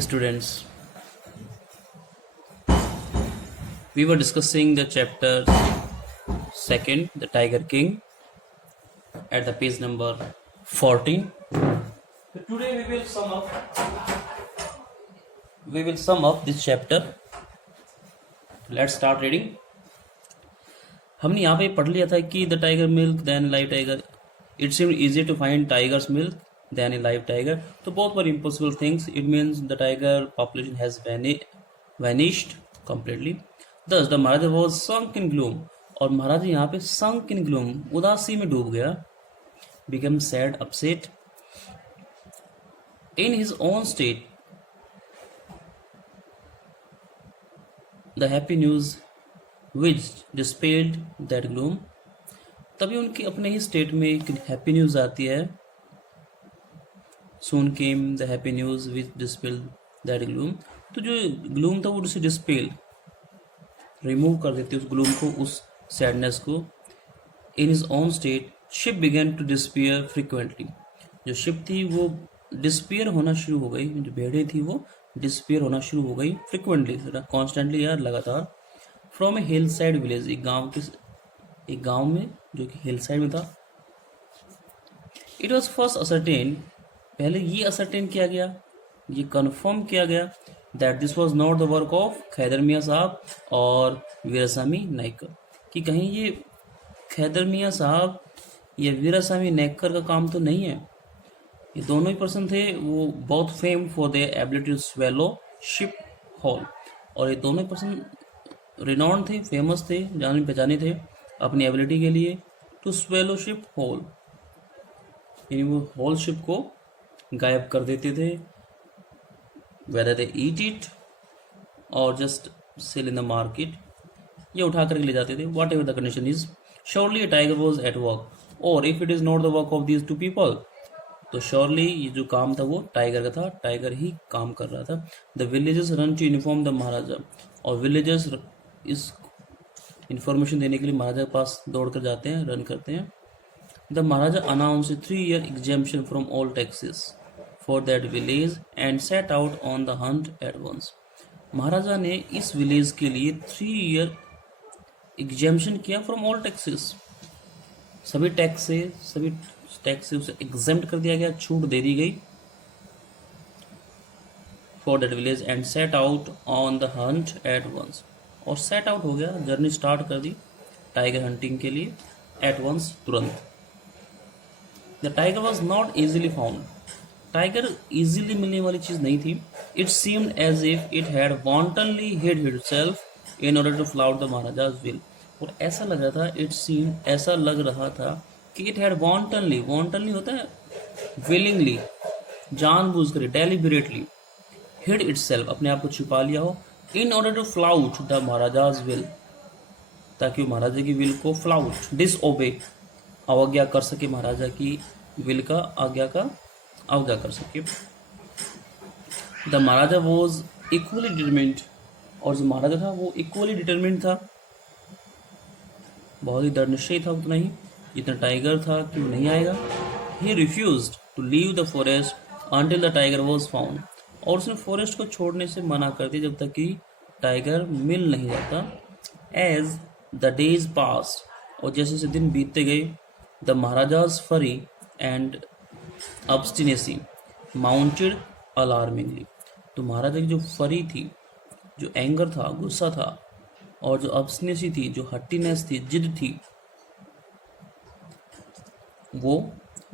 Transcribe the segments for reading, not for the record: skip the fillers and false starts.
Students, we were discussing the chapter second, the Tiger King, at the page number 14. So today we will sum up this chapter. Let's start reading. हमने यहाँ पे पढ़ लिया था कि the tiger milk then live tiger. It seemed easy to find tigers milk then a live tiger. तो both were impossible things. It means the tiger population has vanished completely. Thus the Maharaja was sunk in gloom. और महाराजा यहाँ पे sunk in gloom, उदासी में डूब गया. Became sad, upset. In his own state, the happy news which dispelled that gloom. तभी उनकी अपने ही स्टेट में एक हैप्पी न्यूज आती है. Soon came the happy news which dispelled that gloom. तो जो ग्लूम था वो उसे डिस्पेल, रिमूव कर देती उस ग्लूम को, उस सैडनेस को. In his own state ship began to disappear frequently. जो शिप थी वो डिस्पियर होना शुरू हो गई, जो भेड़ें थी वो डिस्पियर होना शुरू हो गई फ्रिक्वेंटली, कॉन्स्टेंटली यार, लगातार. From A hill side village, एक गांव में जो कि हिल साइड में था. इट वॉज फर्स्ट असरटेन, पहले ये असरटेन किया गया, ये कन्फर्म किया गया that this was not the work of खैदर मियाँ साहब और वीरास्वामी नायकर, कि कहीं ये खैदर मियाँ साहब या वीरास्वामी नायकर का काम तो नहीं है. ये दोनों ही पर्सन थे, वो बहुत fame for their ability to swallow ship whole. और ये दोनों ही पर्सन रिनॉन्ड थे, फेमस थे, जाने पहचाने थे अपनी एबिलिटी के लिए. टू स्वेलो शिप होल, यानी वो होल शिप को गायब कर देते थे. whether they eat it or just sell in the market, ये उठा करके ले जाते थे. whatever the condition is, surely a tiger was at work, or if it is not the work of these two people, तो surely ये जो काम था वो टाइगर का था, टाइगर ही काम कर रहा था. the villagers run to inform the महाराजा, और villagers इस इंफॉर्मेशन देने के लिए महाराजा के पास दौड़ कर जाते हैं, रन करते हैं. the Maharaja announced 3-year exemption from all taxes for that village and set out on the hunt at once. महाराजा ने इस विलेज के लिए 3 year एग्जेम्पशन किया फ्रॉम ऑल टैक्सेस. सभी टैक्स से उसे एग्जेम्प्ट कर दिया गया, छूट दे दी गई. For that village and set out on the hunt at once, और सेट आउट हो गया, जर्नी स्टार्ट कर दी टाइगर हंटिंग के लिए एट वंस, तुरंत. The tiger was not easily found, tiger easily मिलने वाली चीज नहीं थी. It seemed as if it had wantonly hid itself in order to flout the Maharaja's will. और ऐसा लग रहा था, इट सीम्ड, ऐसा लग रहा था कि इट हैड वांटनली होता है विलिंगली, जानबूझकर, डेलिबरेटली, हिड इटसेल्फ, अपने आप को छुपा लिया हो, in order to flout the Maharaja's will, ताकि वो महाराजा की विल को फ्लाउट, डिसओबे, अवज्ञा कर सके, महाराजा की विल का, आज्ञा का अवज्ञा कर सके. The Maharaja was equally determined, और जो महाराजा था वो इक्वली डिटरमिन्ड था, बहुत ही दृढ़ निश्चय था, उतना ही जितना टाइगर था कि वो नहीं आएगा. He refused to leave the forest until the tiger was found, और उसने फॉरेस्ट को छोड़ने से मना कर दिया जब तक कि टाइगर मिल नहीं जाता. एज द डेज पास्ड, और जैसे जैसे दिन बीतते गए, द महाराजाज फरी एंड obstinacy mounted alarmingly. तो महाराजा की जो फरी थी, जो एंगर था, गुस्सा था, और जो obstinacy थी, जो हट्टीनेस थी, जिद थी, वो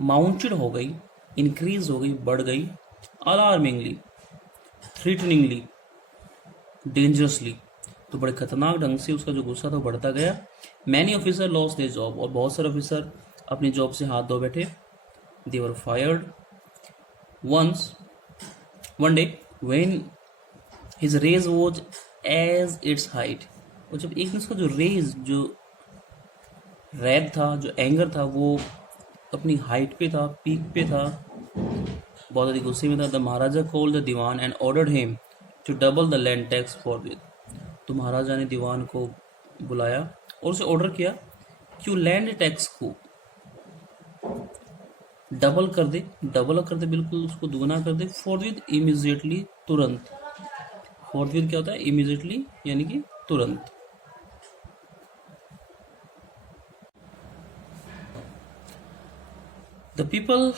माउंटेड हो गई, इंक्रीज हो गई, बढ़ गई. अलार्मिंगली, थ्रेटनिंगली, डेंजरसली, तो बड़े खतरनाक ढंग से उसका जो गुस्सा था बढ़ता गया. Many officer lost their job, और बहुत सारे ऑफिसर अपनी जॉब से हाथ धो बैठे. They were fired. One day, when his rage was as its height, और जब एक दिन उसका जो रेज, जो रैद था, जो एंगर था, वो अपनी हाइट पे था, पीक पे था, बहुत अधिक गुस्से में था. The Maharaja called the dewan and ordered him to double the land tax forthwith. तो महाराजा ने दीवान को बुलाया और उसे ऑर्डर किया कि वो लैंड टैक्स को डबल कर दे, डबल कर दे, बिल्कुल उसको दुगना कर दे। फोर्थ इमीजिएटली, तुरंत। फोर्थ क्या होता है? इमीजिएटली यानी कि तुरंत। The people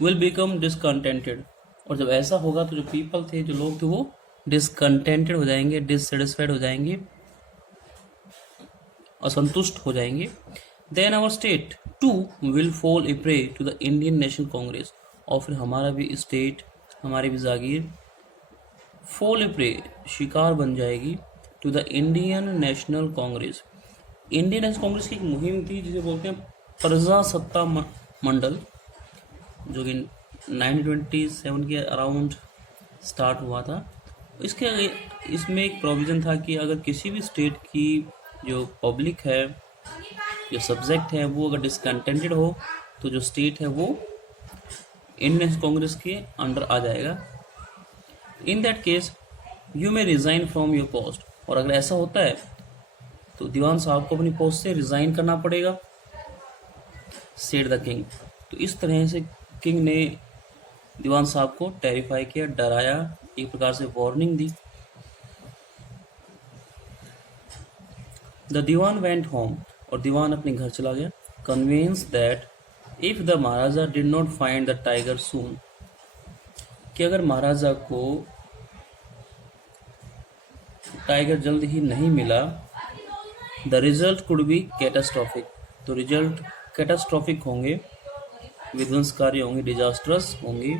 will become discontented, और जब ऐसा होगा तो जो पीपल थे, जो लोग थे, वो डिसकंटेंटेड हो जाएंगे, डिससेटिस्फाइड हो जाएंगे, असंतुष्ट हो जाएंगे। Then our state too will fall a prey to the Indian National Congress, और फिर हमारा भी स्टेट, हमारी भी जागीर फॉल ए प्रे, शिकार बन जाएगी, to the Indian National Congress. Indian National Congress की एक मुहिम थी जिसे बोलते हैं प्रजासत्ता मंडल, जो कि 1927 के अराउंड स्टार्ट हुआ था। इसमें एक प्रोविज़न था कि अगर किसी भी स्टेट की जो पब्लिक है, जो सब्जेक्ट है, वो अगर डिसकंटेंटेड हो तो जो स्टेट है वो इंडियन नेशनल कांग्रेस के अंडर आ जाएगा। In that case you may resign from your post, और अगर ऐसा होता है तो दीवान साहब को अपनी पोस्ट से रिज़ाइन करना पड़ेगा, सेड द किंग। तो इस तरह से किंग ने दीवान साहब को टेरिफाई किया, डराया, एक प्रकार से वार्निंग दी। द दीवान वेंट होम, और दीवान अपने घर चला गया, convince that if the Maharaja did not find the tiger soon, कि अगर महाराजा को टाइगर जल्द ही नहीं मिला, the result could be catastrophic, तो रिजल्ट कैटास्ट्रॉफिक होंगे, विध्वंसकारी होंगे, डिजास्टरस होंगे।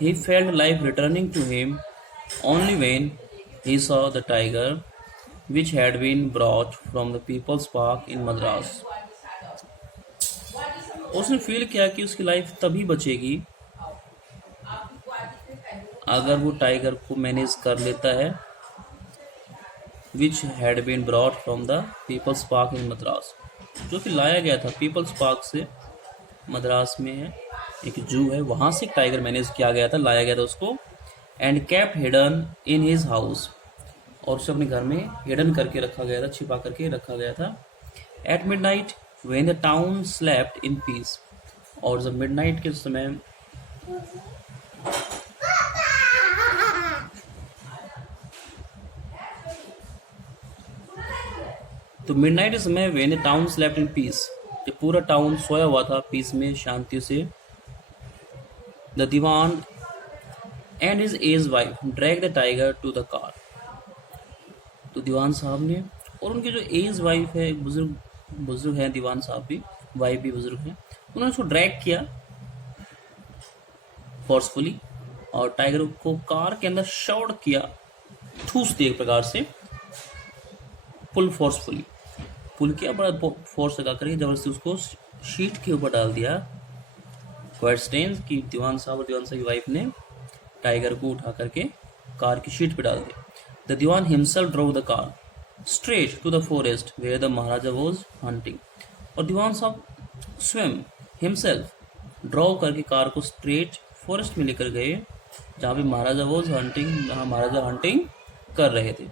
He felt life returning to him only when he saw the tiger which had been brought from the People's Park in Madras. उसने फील किया कि उसकी life तभी बचेगी अगर वो टाइगर को मैनेज कर लेता है, which had been brought from the People's Park in Madras, जो कि लाया गया था पीपल्स पार्क से, मद्रास में है एक जू है, वहाँ से टाइगर मैनेज किया गया था, लाया गया था उसको, and kept hidden in his house, और उसे अपने घर में हिडन करके रखा गया था, छिपा करके रखा गया था। At midnight when the town slept in peace, और जब मिडनाइट के समय तो मिडनाइट के समय when the town slept in peace, जब पूरा टाउन सोया हुआ था पीस में, शांति से, the dewan and his aged wife drag the tiger to the car, तो दीवान साहब ने और उनकी जो एज वाइफ है, बुजुर्ग है, दीवान साहब भी, वाइफ भी बुजुर्ग है, उन्होंने उसको ड्रैग किया फोर्सफुली, और टाइगर को कार के अंदर शॉट किया, ठूस दिया एक प्रकार से, पुल फोर्सफुली पुल किया, बड़ा फोर्स लगा करके जबरदस्ती उसको शीट के ऊपर डाल दिया, क्वाइट स्टेन की दीवान साहब और दीवान साहब की वाइफ ने टाइगर को उठा करके कार की शीट पे डाल दिया। The Diwan himself drove the car straight to the forest where the Maharaja was hunting. और दीवान साहब स्वयं हिमसेल्फ ड्रॉ करके कार को स्ट्रेट फॉरेस्ट में लेकर गए जहाँ पे महाराजा वॉज हंटिंग, जहाँ महाराजा हंटिंग कर रहे थे।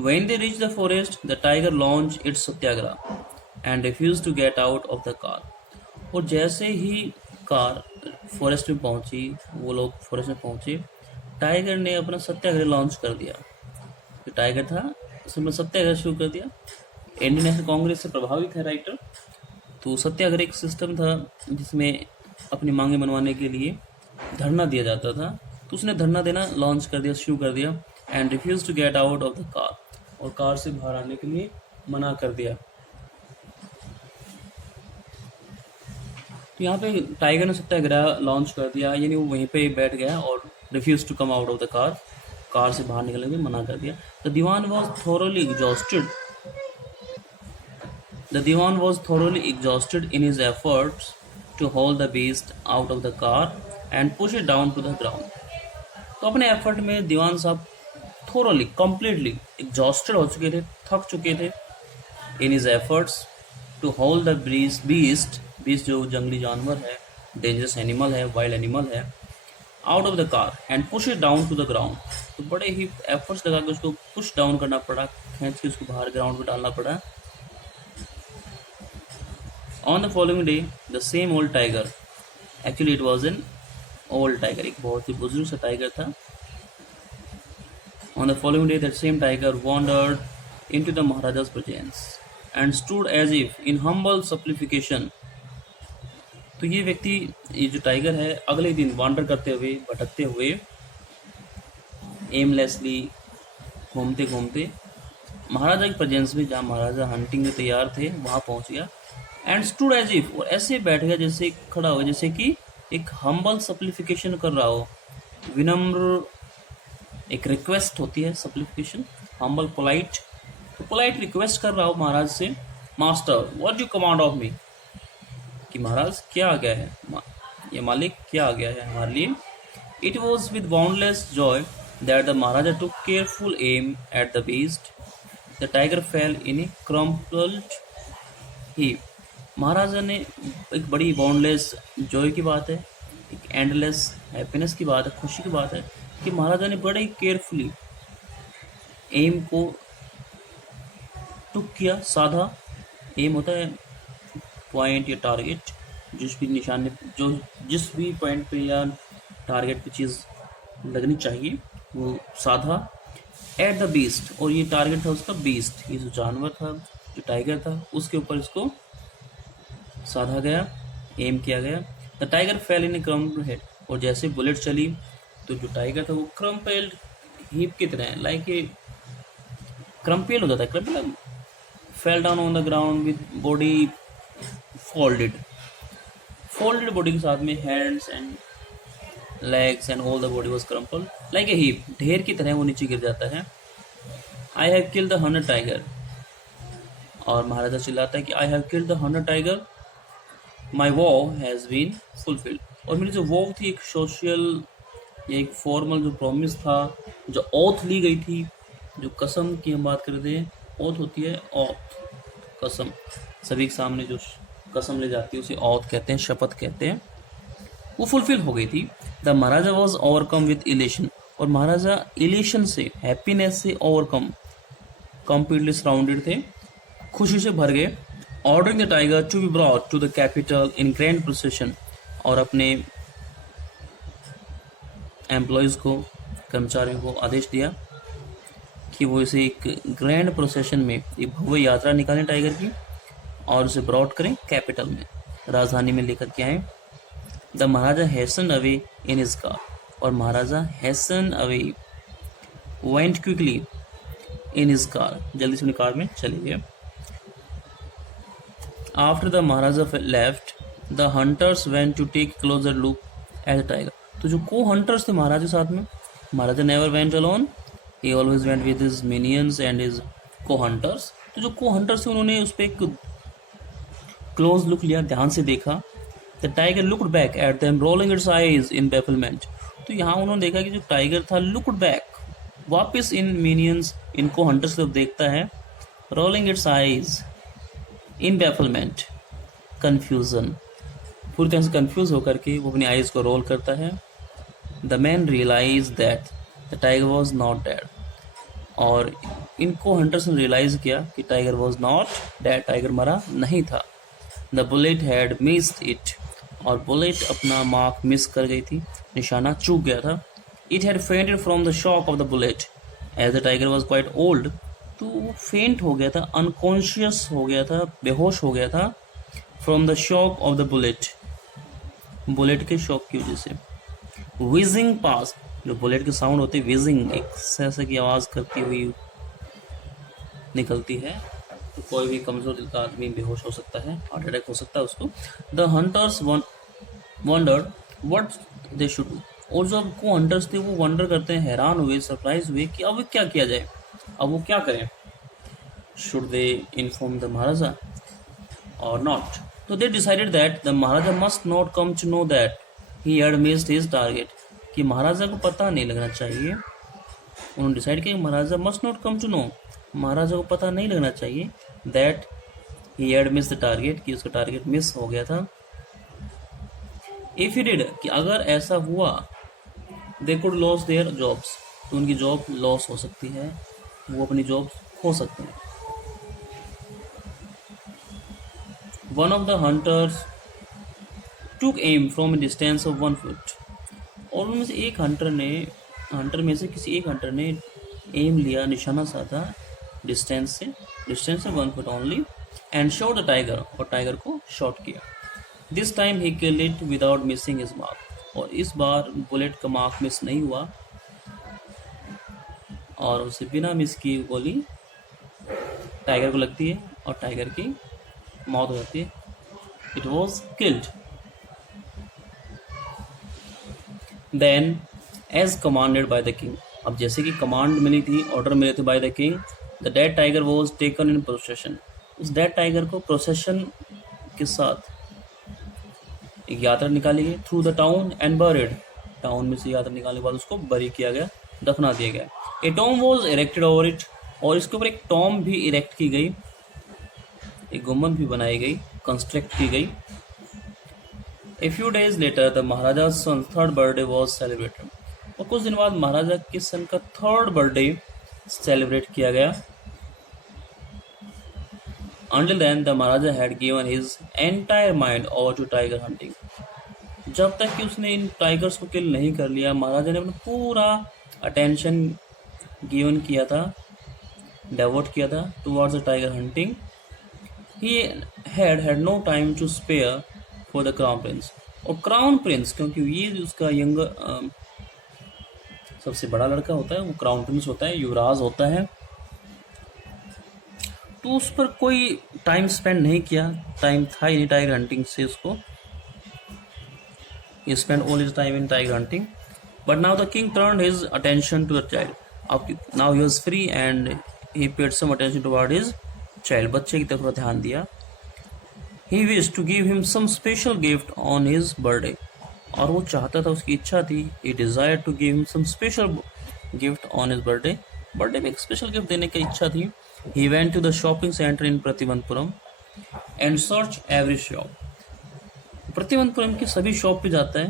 When they reached the forest, the tiger launched its satyagraha and refused to get out of the car. और जैसे ही कार फॉरेस्ट में पहुंची, वो लोग फॉरेस्ट में पहुंचे, टाइगर ने अपना सत्याग्रह लॉन्च कर दिया। जो टाइगर था उसने सत्याग्रह शुरू कर दिया। इंडियन नेशनल कांग्रेस से प्रभावित है राइटर, तो सत्याग्रह एक सिस्टम था जिसमें अपनी मांगे मनवाने के लिए धरना दिया जाता था, तो उसने धरना देना लॉन्च कर दिया, शुरू कर दिया। And refuse to get out of the car, और कार से बाहर आने के लिए मना कर दिया। तो यहाँ पे टाइगर ने सत्याग्रह लॉन्च कर दिया, यानी वो वहीं पे बैठ गया और refuse to come out of the car, car से बाहर निकलने में मना कर दिया। The dewan was thoroughly exhausted in his efforts to hold the beast out of the car and push it down to the ground. तो अपने एफर्ट में दीवान साहब थोरोली, कंप्लीटली एग्जॉस्टेड हो चुके थे, थक चुके थे, in his efforts to hold the beast जो जंगली जानवर है, डेंजरस एनिमल है, वाइल्ड एनिमल है, out of the car and push it down to the ground. तो बड़े ही एफर्ट्स लगा के उसको पुश डाउन करना पड़ा, खींच के उसको बाहर ग्राउंड पे डालना पड़ा। On the following day the same old tiger, actually it was an old tiger, एक बहुत ही बुजुर्ग सा टाइगर था. On the following day, that same tiger wandered into the Maharaja's presence and stood as if in humble supplication. तो ये व्यक्ति, ये जो टाइगर है, अगले दिन वांडर करते हुए, भटकते हुए, एमलेसली घूमते घूमते महाराजा की प्रेजेंस में, जहाँ महाराजा हंटिंग में तैयार थे, वहाँ पहुँच गया. एंड स्टूड एज इफ, और ऐसे बैठ गया जैसे खड़ा हो, जैसे कि एक हम्बल सप्लिफिकेशन कर रहा हो, विनम्र, एक रिक्वेस्ट होती है सप्लिफिकेशन, हम्बल पोलाइट, तो पोलाइट रिक्वेस्ट कर रहा हो महाराज से, master what you command of me, कि महाराज क्या आ गया है, ये मालिक क्या आ गया है हमारे लिए. It was with boundless joy that the Maharaja took careful aim at the beast. The tiger fell in a crumpled heap. महाराजा ने, एक बड़ी बाउंडलेस जॉय की बात है, एक एंडलेस हैप्पीनेस की बात है, खुशी की बात है, कि महाराजा ने बड़े केयरफुली एम को टुक किया, साधा. एम होता है पॉइंट या टारगेट, जिस भी निशान, जो जिस भी पॉइंट पे या टारगेट पे चीज़ लगनी चाहिए, वो साधा. एट द बीस्ट, और ये टारगेट था उसका बीस्ट, ये जो जानवर था, जो टाइगर था, उसके ऊपर इसको साधा गया, एम किया गया. The tiger fell in a crumpled heap, और जैसे बुलेट चली तो जो टाइगर था वो क्रम्पेल्ड हीप की तरह, लाइक ए क्रम्पेल हो जाता है, crumple, fell down on the ground with body folded, folded body के साथ में hands and legs and all the body was crumpled like a heap, ढेर की तरह वो नीचे गिर जाता है. I have killed the 100 tiger, और महाराजा चिल्लाता है कि I have killed the 100 tiger, my vow has been fulfilled. और मेरी जो वॉ थी, एक सोशल या एक फॉर्मल जो प्रॉमिस था, जो ओथ ली गई थी, जो कसम की हम बात कर रहे थे, ओथ होती है, ओथ कसम, सभी के सामने जो कसम ले जाती है उसे ओथ कहते हैं, शपथ कहते हैं, वो फुलफिल हो गई थी. The Maharaja was overcome with elation, और महाराजा इलेशन से, हैप्पीनेस से ओवरकम, कंप्लीटली सराउंडेड थे, खुशी से भर गए. Ordering the tiger to be brought to the capital in grand procession, और अपने एम्प्लॉयज़ को, कर्मचारियों को आदेश दिया कि वो इसे एक ग्रैंड प्रोसेशन में, एक भव्य यात्रा निकालें टाइगर की, और उसे ब्रॉड करें कैपिटल में, राजधानी में लेकर के आए. The Maharaja hastened away in his car, और Maharaja hastened away went quickly in his car, जल्दी से अपनी कार में चले गए. After the Maharaja left the hunters went to take closer look at the tiger. तो जो को हंटर्स थे महाराजा के साथ में, Maharaja never went alone, he always went with his minions and his co hunters. तो जो को हंटर्स थे उन्होंने उस पर एक क्लोज लुक लिया, ध्यान से देखा. The tiger looked back at them rolling its eyes in bafflement. तो यहाँ उन्होंने देखा कि जो टाइगर था लुक्ड बैक, वापस इन मिनियंस, इनको हंटर्स तरफ देखता है, rolling its eyes in bafflement, confusion, पूरी तरह से कन्फ्यूज होकर के वो अपनी आईज को रोल करता है. The man realise that the tiger was not dead, और इनको हंटर्स ने रियलाइज किया कि tiger was not dead, tiger मरा नहीं था. The bullet had missed it, और बुलेट अपना मार्क मिस कर गई थी, निशाना चूक गया था. It had fainted from the shock of the bullet as the tiger was quite old. तो वो फेंट हो गया था, अनकॉन्शियस हो गया था, बेहोश हो गया था, from the shock of the bullet, bullet के शॉक की वजह से. विजिंग पास, जो बुलेट के साउंड होते हैं, विजिंग, एक ऐसे की आवाज़ करती हुई निकलती है, तो कोई भी कमज़ोर दिल का आदमी बेहोश हो सकता है, हार्ट अटैक हो सकता है उसको. The hunters wondered what they should do, और जो को हंटर्स थे वो वंडर करते हैं, हैरान हुए, सरप्राइज हुए कि अब क्या किया जाए, अब वो क्या करें. Should they inform the Maharaja और नॉट. तो they decided that the Maharaja must not come to know that he had missed his target, कि महाराजा को पता नहीं लगना चाहिए. उन्होंने डिसाइड किया Maharaja must not come to know, महाराजा को पता नहीं लगना चाहिए that he had missed the target, कि उसका टारगेट मिस हो गया था. इफ ही डिड, कि अगर ऐसा हुआ, they could loss their jobs, तो उनकी जॉब लॉस हो सकती है, वो अपनी जॉब खो सकते हैं. One of the hunters took aim from a distance of 1 foot. और उनमें से एक हंटर में से किसी एक हंटर ने एम लिया, निशाना साधा डिस्टेंस से 1 foot only, and shot the tiger, और टाइगर को शॉट किया. This time he killed it without missing his mark. और इस बार बुलेट का मार्क मिस नहीं हुआ और उसे बिना मिस किए गोली टाइगर को लगती है और टाइगर की मौत हो जाती है. It was killed. Then as commanded by the king. अब जैसे कि कमांड मिली थी, ऑर्डर मिले थे by the king, the dead tiger was taken in procession. उस डेड टाइगर को प्रोसेशन के साथ एक यात्रा निकाली गई through the town and buried. Town में से यात्रा निकालने के बाद उसको बरी किया गया, दफना दिया गया. A tomb was erected over it. और इसके ऊपर एक टॉम भी इरेक्ट की गई, एक गुम्बद भी बनाई गई, कंस्ट्रक्ट की गई. A few days later the Maharaja son third birthday was celebrated. और कुछ दिन बाद महाराजा के सन का थर्ड बर्थडे सेलिब्रेट किया गया. Until then, the Maharaja had given his entire mind over to tiger hunting. जब तक कि उसने इन टाइगर्स को किल नहीं कर लिया, महाराजा ने अपना पूरा अटेंशन गिवन किया था, डेवोट किया था towards the tiger hunting. He had no time to spare for the crown prince. और क्राउन प्रिंस, क्योंकि ये उसका यंगर सबसे बड़ा लड़का होता है, वो क्राउन प्रिंस होता है, युवराज होता है, तो उस पर कोई टाइम स्पेंड नहीं किया. टाइम था ही नहीं टाइगर हंटिंग से उसको. He spent all his time in tiger hunting. But now the king turned his attention to the child. Now he was free and he paid some attention toward his child. बच्चे की तरफ थोड़ा ध्यान दिया. He wished to give him some special gift on his birthday. और वो चाहता था, उसकी इच्छा थी, he desired to give him some special gift on his birthday. Birthday में एक स्पेशल गिफ्ट देने की इच्छा थी. He went to the shopping center in Prativanpuram and searched every shop. प्रतिवंतपुरम की सभी शॉप पे जाता है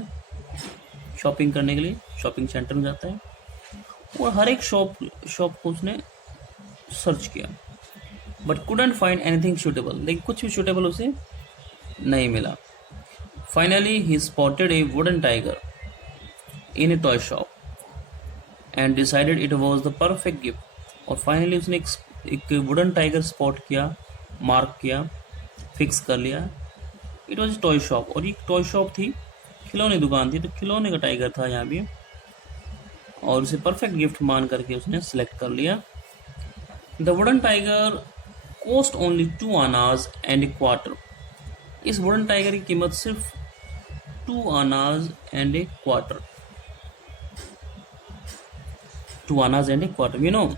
शॉपिंग करने के लिए, शॉपिंग सेंटर में जाता है, और हर एक शॉप को उसने सर्च किया. But couldn't find anything suitable. लेकिन कुछ भी सूटेबल उसे नहीं मिला. Finally he spotted A wooden tiger in A toy shop and decided it was the perfect gift. और फाइनली उसने एक वुडन टाइगर स्पॉट किया, मार्क किया, फिक्स कर लिया. It was toy shop. और एक टॉय शॉप थी, खिलौने दुकान थी, तो खिलौने का टाइगर था यहाँ भी, और उसे परफेक्ट गिफ्ट मान करके उसने सेलेक्ट कर लिया. The wooden tiger cost only 2 आनाज एंड ए क्वार्टर. इस वुडन टाइगर की कीमत सिर्फ 2 आनाज एंड ए क्वार्टर. 2 आनाज and A quarter. You know,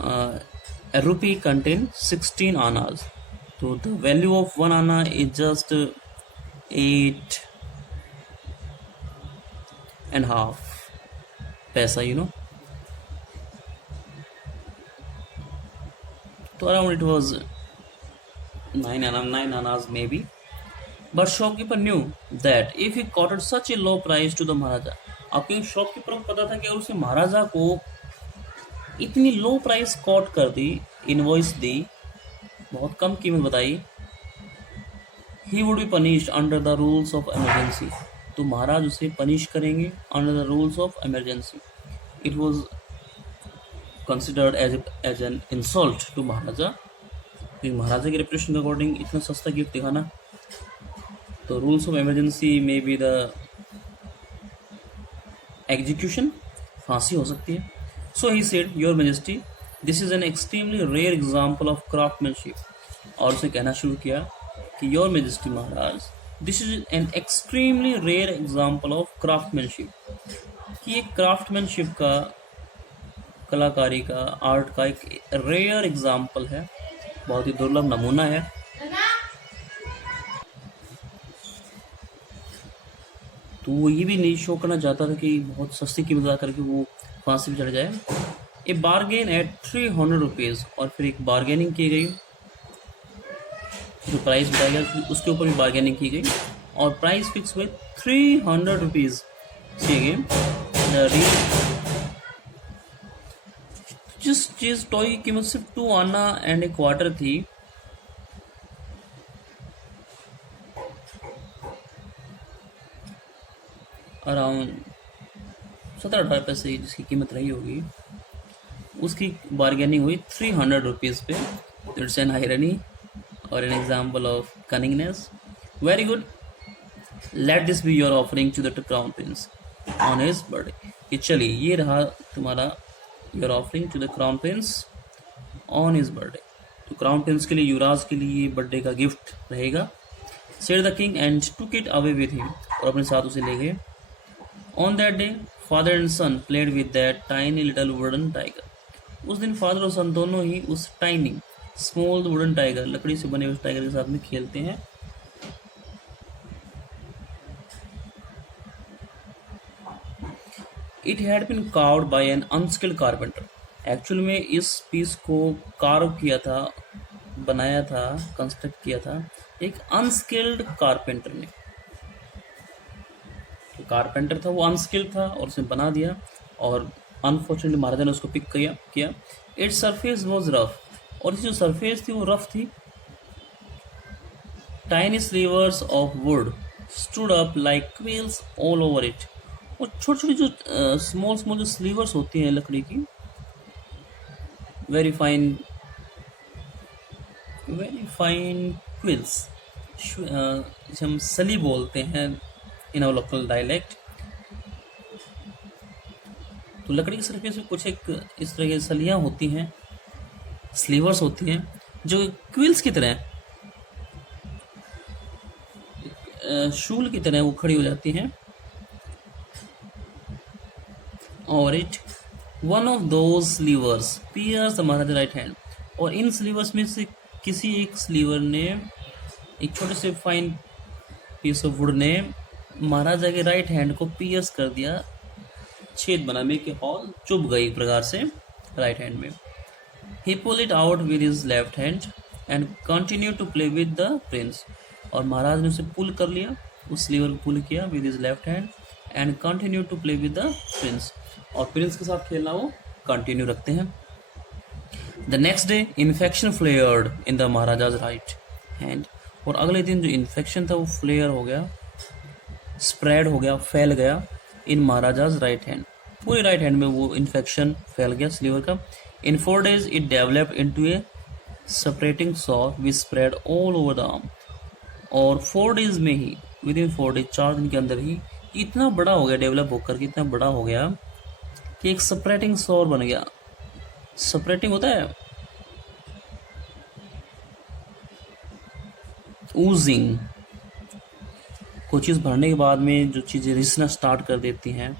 a rupee contains 16 annas. So the value of 1 anna is just 8.5 पैसा, you know. So around it was 9 annas maybe. But shopkeeper knew that if he quoted such a low price to the Maharaja, आपके shopkeeper को पता था कि अगर उसे महाराजा को इतनी लो प्राइस कोट कर दी, इनवॉइस दी, बहुत कम कीमत बताई, he would be punished under the rules of emergency. तो महाराज उसे पनिश करेंगे under the rules of emergency. It was considered as an insult to Maharaja. महाराजा की रेपुटेशन के अकॉर्डिंग इतना सस्ता गिफ्ट दिखाना, तो रूल्स ऑफ इमरजेंसी में भी द एग्जीक्यूशन, फांसी हो सकती है. So he said, Your Majesty, this is an extremely rare example of craftsmanship. और उसे कहना शुरू किया कि Your Majesty Maharaj, this is an extremely rare example of craftsmanship. कि ये craftsmanship का, कलाकारी का, आर्ट का एक रेयर एग्जाम्पल है, बहुत ही दुर्लभ नमूना है. तो वो ये भी नहीं शो करना चाहता था कि बहुत सस्ती कीमत लगा करके वो फांसी पे चढ़ जाए. ए बार्गेन एट 300 रुपीज़. और फिर एक बार्गेनिंग की गई, जो प्राइस बताया गया उसके ऊपर भी बार्गेनिंग की गई, और प्राइस फिक्स हुए 300 रुपीज़. जिस चीज़ टॉय की कीमत सिर्फ 2 आना एंड ए क्वार्टर थी, अराउंड 17-18 पैसे जिसकी कीमत रही होगी, उसकी बार्गेनिंग हुई 300 रुपीज़ पे। इट्स एन आयरनी और an example of cunningness. Very good. Let this be your offering to the crown prince on his birthday. कि चलिए ये रहा तुम्हारा your offering to the crown prince on his birthday. तो crown prince के लिए, युवराज के लिए बर्थडे का गिफ्ट रहेगा। Said the king and took it away with him, और अपने साथ उसे ले गए। On that day father and son played with that tiny little wooden tiger. उस दिन फादर और सन दोनों ही उस टाइनी स्मॉल वुडन टाइगर, लकड़ी से बने हुए टाइगर के साथ में खेलते हैं। It had been carved by an unskilled carpenter. Actual में इस पीस को कार्व किया था, बनाया था, कंस्ट्रक्ट किया था एक अनस्किल्ड कारपेंटर ने। तो कारपेंटर था वो अनस्किल्ड था और उसने बना दिया, और अनफॉर्चुनेटली महाराजा ने उसको पिक किया। इट्स सरफेस वॉज रफ, और इसकी जो सरफेस थी वो रफ थी। Tiny slivers of wood stood up like quills all over it. और छोटी छोटी जो स्मॉल जो स्लीवर्स होती हैं लकड़ी की, वेरी फाइन क्विल्स, जिसे हम सली बोलते हैं इन आवर लोकल डायलेक्ट। तो लकड़ी की सरफेस में कुछ एक इस तरह की सलियां होती हैं, स्लीवर्स होती हैं, जो क्विल्स की तरह, शूल की तरह वो खड़ी हो जाती हैं। और it one of those slivers pierce the Maharaja right hand. और इन स्लीवर्स में से किसी एक स्लीवर ने, एक छोटे से फाइन पीस ऑफ वुड ने महाराजा के राइट हैंड को पियर्स कर दिया, छेद बना, में के हॉल चुभ गई एक प्रकार से राइट हैंड में। He pulled it out with his left hand and continued to play with the prince। और महाराज ने उसे पुल कर लिया, उस स्लीवर को पुल किया with his left hand and continued to play with the prince। और प्रिंस के साथ खेलना वो कंटिन्यू रखते हैं। The next day infection flared in the महाराजा's right hand। और अगले दिन जो इन्फेक्शन था वो फ्लेयर हो गया, स्प्रेड हो गया, फैल गया इन महाराजा's राइट हैंड। पूरे राइट हैंड में वो इन्फेक्शन फैल गया स्लीवर का। In 4 days, it developed into a separating sore which spread all over the arm। और 4 days में ही, within 4 days, 4 दिन के अंदर ही इतना बड़ा हो गया, डेवलप होकर के इतना बड़ा हो गया कि एक सेपरेटिंग सॉर बन गया। सेपरेटिंग होता है ऊजिंग, कोई चीज़ भरने के बाद में जो चीज़ें रिसना स्टार्ट कर देती हैं।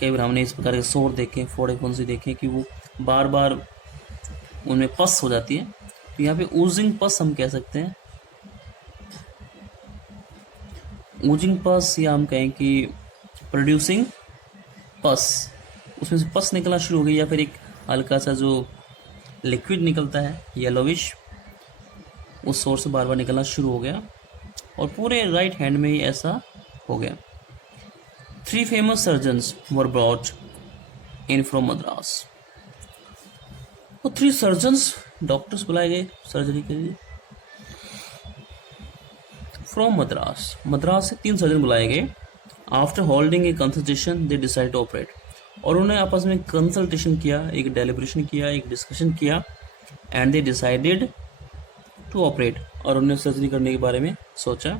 कई बार हमने इस प्रकार के सौर देखे, फोड़े कौन से देखे कि वो बार बार उनमें पस हो जाती है। तो यहाँ पे ऊजिंग पस हम कह सकते हैं, ऊजिंग पस, या हम कहें कि प्रोड्यूसिंग पस। उसमें से पस निकलना शुरू हो गई, या फिर एक हल्का सा जो लिक्विड निकलता है येलोविश, उस सोर्स से बार बार निकलना शुरू हो गया, और पूरे राइट हैंड में ही ऐसा हो गया। 3 famous surgeons were brought in from Madras। और 3 सर्जन्स, डॉक्टर्स बुलाए गए सर्जरी के लिए फ्रॉम मद्रास। मद्रास से 3 सर्जन बुलाए गए। After holding a consultation they decide to operate. और उन्होंने आपस में कंसल्टेशन किया, एक डेलिब्रेशन किया, एक डिस्कशन किया, and they decided to operate. और उन्होंने सर्जरी करने के बारे में सोचा।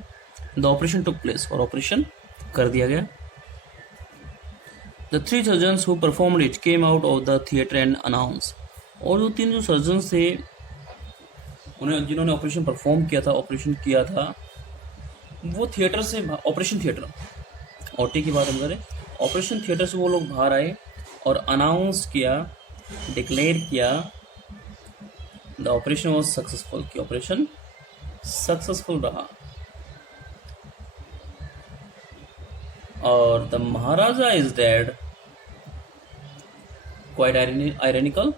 द ऑपरेशन टुक प्लेस, और ऑपरेशन कर दिया गया। The 3 surgeons who performed it came out of the theatre and announced। और जो 3 जो सर्जन्स थे, उन्हें जिन्होंने ऑपरेशन परफॉर्म किया था, ऑपरेशन किया था, वो थिएटर से, ऑपरेशन थिएटर, ओटी की बात हम करें, ऑपरेशन थिएटर से वो लोग बाहर आए और अनाउंस किया, डिक्लेयर किया, द ऑपरेशन वॉज सक्सेसफुल, कि ऑपरेशन सक्सेसफुल रहा। और the Maharaja is dead, quite ironical,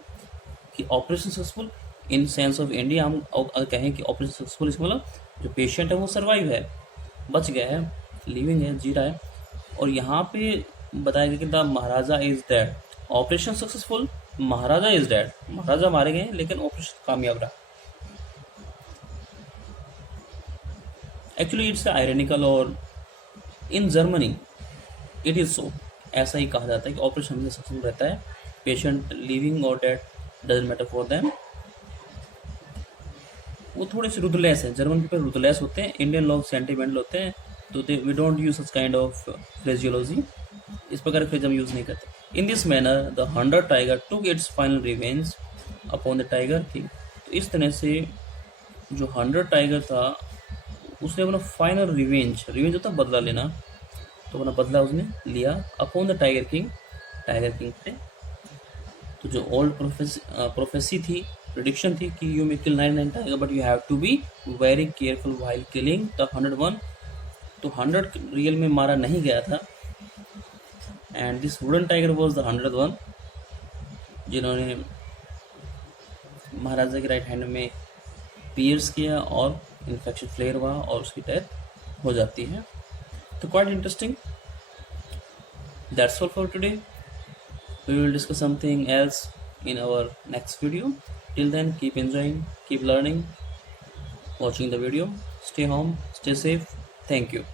कि operation successful in sense of India. हम अगर कहें कि ऑपरेशन सक्सेसफुल, इसका मतलब जो पेशेंट है वो सर्वाइव है, बच गया है, लिविंग है, जी रहा है। और यहाँ पे बताया गया कि the Maharaja is dead, operation successful, Maharaja is dead, महाराजा मारे गए लेकिन ऑपरेशन कामयाब रहा। एक्चुअली इट्स आयरनिकल और in Germany it is so, ऐसा ही कहा जाता है कि ऑपरेशन में सक्सेसफुल रहता है, पेशेंट लिविंग और dead doesn't matter for them. वो थोड़े से रुदलेस हैं, जर्मन पीपल रुदलेस होते हैं, इंडियन लोग सेंटिमेंटल होते हैं, तो we don't use such kind of phraseology, इस प्रकार के फ्रेज हम यूज़ नहीं करते। In this manner the hunter tiger took its final revenge upon the tiger king. तो इस तरह से जो हंटर टाइगर था उसने अपना फाइनल रिवेंज, रिवेंज होता है बदला लेना, तो अपना बदला उसने लिया upon the tiger king, tiger king पे। तो जो ओल्ड प्रोफेसी थी, प्रिडिक्शन थी कि you may kill 99 tiger but you have to be very careful while killing the 101। तो 100 रियल में मारा नहीं गया था, and this wooden tiger was the 101 जिन्होंने महाराजा के राइट हैंड में पियर्स किया और इन्फेक्शन फ्लेयर हुआ और उसकी डेथ हो जाती है। तो quite interesting. That's all for today. We will discuss something else in our next video. Till then, keep enjoying, keep learning, watching the video. Stay home, stay safe. Thank you.